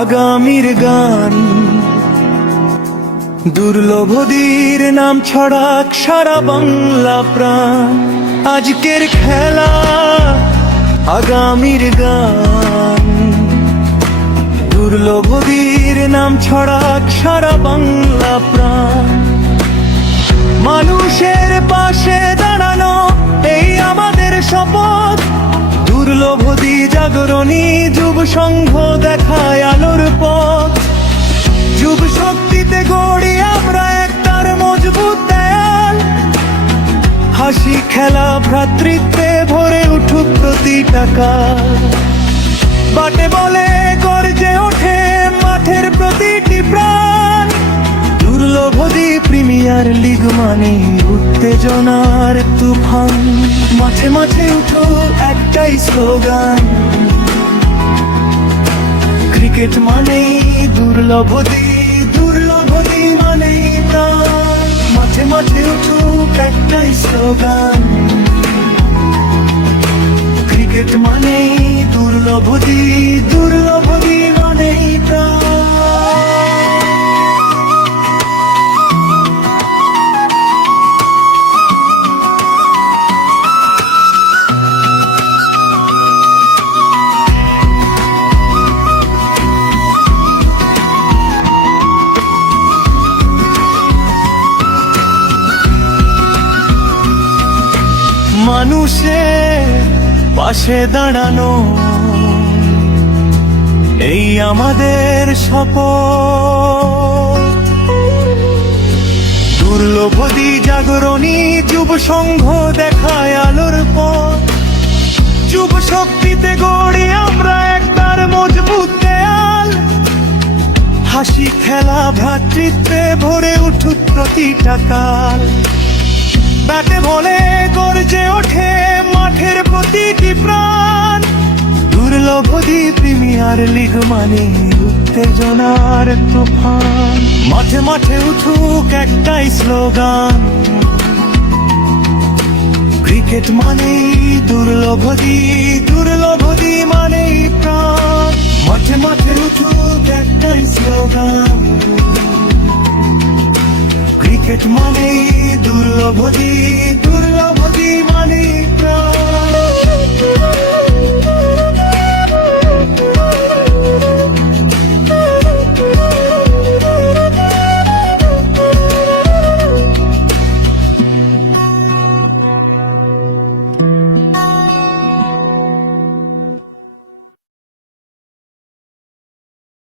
আগামীর গান দুর্লভদীর নাম ছড়াক সারা বাংলা প্রাণ। আজকের খেলা আগামীর গান দুর্লভদীর নাম ছড়াক সারা বাংলা প্রাণ। মানুষের পাশে দাঁড়ানো এই আমাদের শপথ। দুর্লভদী জাগরণী যুব সংঘ দেখায় আলোর পথ। যুব শক্তিতে গড়ি আমরা একতার মজবুত দেয়াল। হাসি খেলা ভ্রাতৃত্বে ভরে উঠুক প্রতিটা কাল। বাটে বলে গর্জে ওঠে মাঠের প্রতিটি প্রাণ। দুর্লভদী প্রিমিয়ার লিগ মানে উত্তেজনার তুফান। মাঠে মাঠে উঠো একটাই স্লোগান, ক্রিকেট মানেই দুর্লভদী, দুর্লভদী মানেই প্রাণ। মাঠে মাঠে উঠো একটাই স্লোগান, ক্রিকেট মানেই দুর্লভদী, দুর্লভদী মানেই প্রাণ। মানুষের পাশে দাঁড়ানো এই আমাদের শপথ। দুর্লভদী জাগরণী যুব সংঘ দেখায় আলোর পথ। যুব শক্তিতে গড়ি আমরা একতার মজবুত দেয়াল। হাসি খেলা ভ্রাতৃত্বে ভরে উঠুক প্রতিটা কাল। ব্যাটে বলে গর্জে ওঠে মাঠের প্রতিটি প্রাণ। দুর্লভদী প্রিমিয়ার লিগ মানে উত্তেজনার তুফান। মাঠে মাঠে উঠুক একটাই স্লোগান, ক্রিকেট মানেই দুর্লভদী, দুর্লভদী মানেই প্রাণ। মাঠে মাঠে উঠুক একটাই স্লোগান, ক্রিকেট মানেই দুর্লভদী, দুর্লভদী।